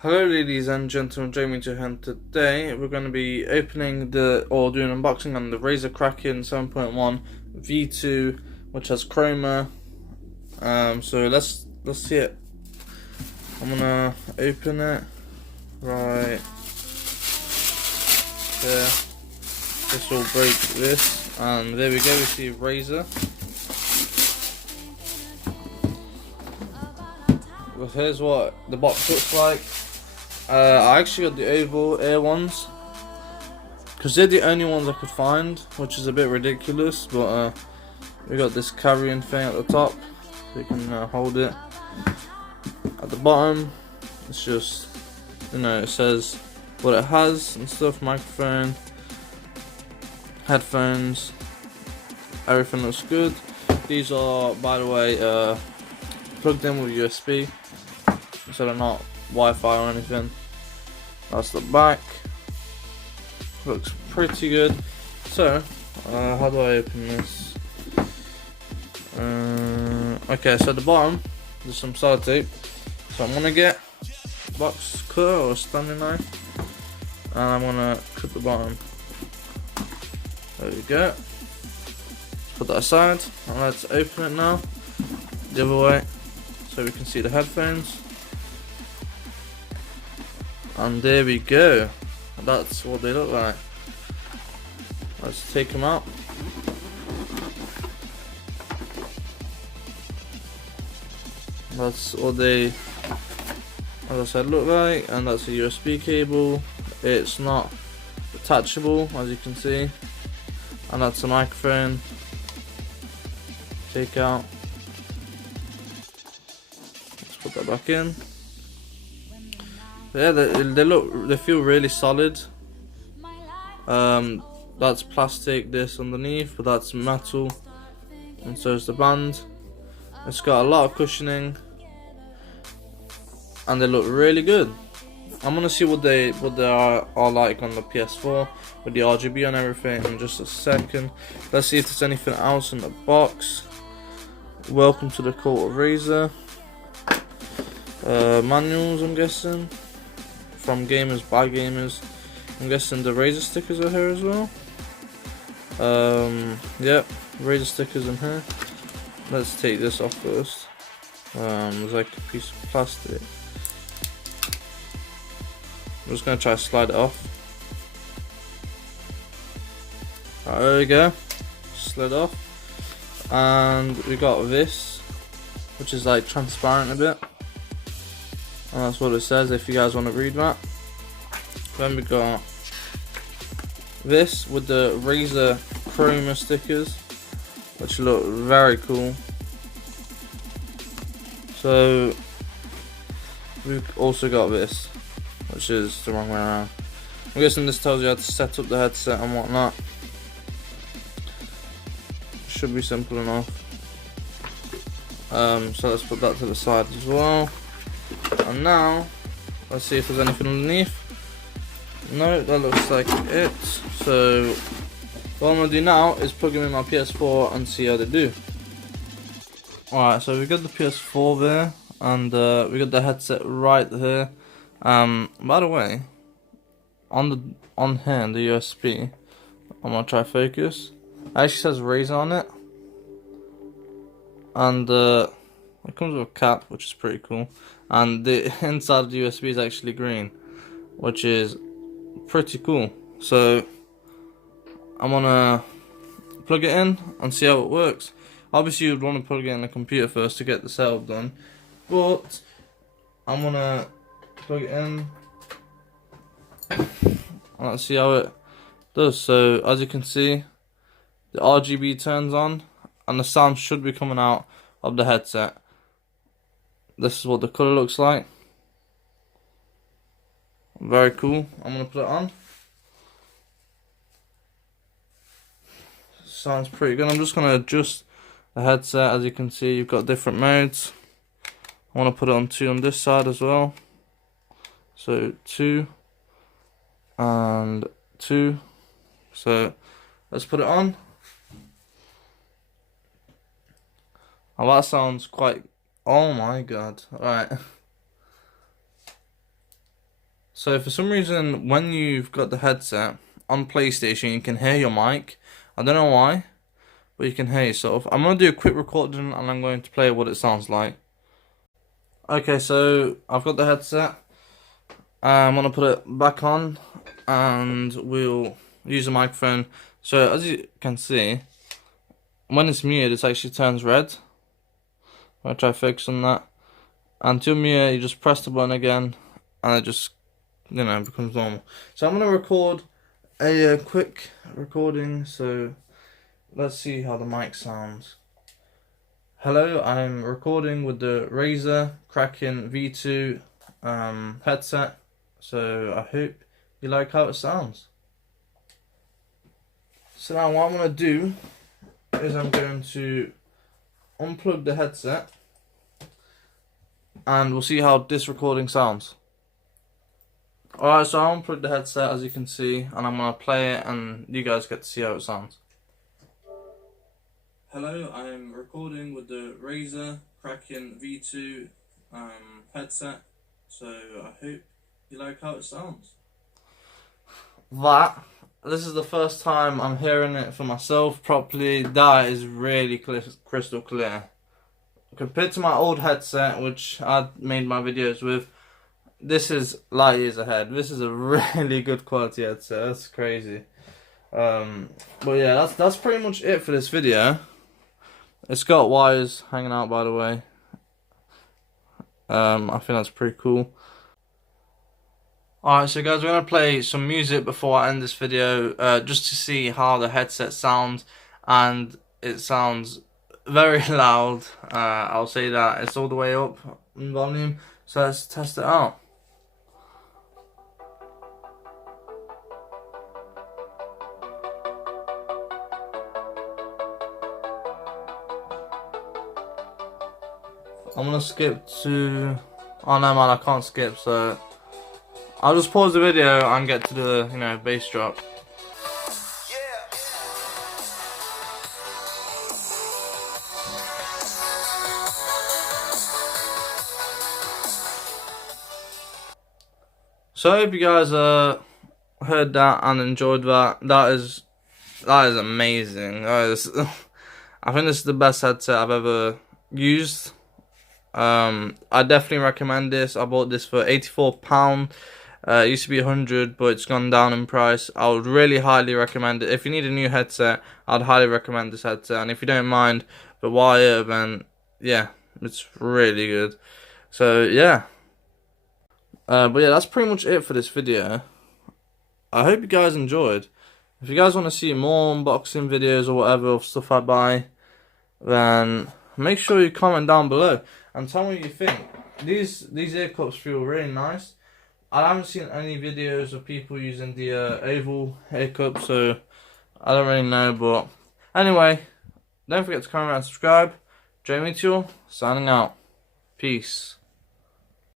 Hello ladies and gentlemen, Jamie to hand. Today we're going to be opening doing unboxing on the Razer Kraken 7.1 V2, which has chroma. So let's see it. I'm gonna open it right there. This will break this, and there we go. We see Razer. Well, here's what the box looks like. I actually got the oval air ones because they're the only ones I could find, which is a bit ridiculous. But we got this carrying thing at the top, so you can hold it. At the bottom, it's just, it says what it has and stuff. Microphone, headphones, everything looks good. These are, by the way, plugged in with USB, so they're not Wi-Fi or anything. That's the back. Looks pretty good. So, how do I open this? Okay, so at the bottom there's some solid tape. So I'm gonna get a box cutter or a Stanley knife, and I'm gonna cut the bottom. There we go. Put that aside, and let's open it now. The other way, so we can see the headphones. And there we go. That's what they look like. Let's take them out. That's what they, as I said, look like. And that's a USB cable. It's not detachable, as you can see. And that's a microphone. Take out. Let's put that back in. Yeah, they feel really solid. That's plastic, this underneath, but that's metal, and so is the band. It's got a lot of cushioning, and they look really good. I'm gonna see what they are like on the PS4 with the RGB and everything in just a second. Let's see if there's anything else in the box. Welcome to the cult of Razer. Manuals, I'm guessing. From gamers by gamers. I'm guessing the Razer stickers are here as well. Yep, Razer stickers in here. Let's take this off first. There's like a piece of plastic. I'm just gonna try to slide it off. Right, there we go. Slid off. And we got this, which is like transparent a bit. And that's what it says if you guys want to read that. Then we got this with the Razer chroma stickers, which look very cool. So we've also got this, which is the wrong way around. I'm guessing this tells you how to set up the headset and whatnot. Should be simple enough. So let's put that to the side as well. And now, let's see if there's anything underneath. No, that looks like it. So, what I'm going to do now is plug them in my PS4 and see how they do. Alright, so we got the PS4 there, and we got the headset right here. By the way, on here, the USB, I'm going to try focus. It actually says Razer on it. And it comes with a cap, which is pretty cool. And the inside of the USB is actually green, which is pretty cool. So I'm gonna plug it in and see how it works. Obviously you'd want to plug it in a computer first to get the setup done, but I'm gonna plug it in and let's see how it does. So as you can see, the RGB turns on and the sound should be coming out of the headset. This is what the colour looks like. Very cool. I'm going to put it on. Sounds pretty good. I'm just going to adjust the headset. As you can see, you've got different modes. I want to put it on 2 on this side as well. So 2 and 2. So let's put it on. Oh, that sounds quite... Oh my god. Alright. So for some reason, when you've got the headset on PlayStation, you can hear your mic. I don't know why, but you can hear yourself. I'm going to do a quick recording and I'm going to play what it sounds like. Okay, so I've got the headset. I'm going to put it back on and we'll use the microphone. So as you can see, when it's muted, it actually turns red. I'll try to focus on that. And to mute, you just press the button again and it just, becomes normal. So I'm going to record a quick recording, so let's see how the mic sounds. Hello, I'm recording with the Razer Kraken V2 headset, so I hope you like how it sounds. So now what I'm going to do is I'm going to unplug the headset and we'll see how this recording sounds. Alright, so I unplugged the headset as you can see and I'm going to play it and you guys get to see how it sounds. Hello, I'm recording with the Razer Kraken V2 headset, so I hope you like how it sounds. This is the first time I'm hearing it for myself properly. That is really crystal clear. Compared to my old headset, which I made my videos with, this is light years ahead. This is a really good quality headset. That's crazy. But yeah, that's pretty much it for this video. It's got wires hanging out, by the way. I think that's pretty cool. Alright, so guys, we're going to play some music before I end this video, just to see how the headset sounds, and it sounds very loud. I'll say that. It's all the way up in volume, so let's test it out. I'm gonna skip to... Oh no man, I can't skip, so I'll just pause the video and get to the, bass drop. So I hope you guys heard that and enjoyed that. That is amazing. I think this is the best headset I've ever used. I definitely recommend this. I bought this for £84. It used to be 100, but it's gone down in price. I would really highly recommend it. If you need a new headset, I'd highly recommend this headset. And if you don't mind the wire, then yeah, it's really good. So yeah. But yeah, that's pretty much it for this video. I hope you guys enjoyed. If you guys want to see more unboxing videos or whatever of stuff I buy, then make sure you comment down below and tell me what you think. These ear cups feel really nice. I haven't seen any videos of people using the oval ear cup, so I don't really know. But anyway, don't forget to comment and subscribe. Joe Meteor, signing out. Peace.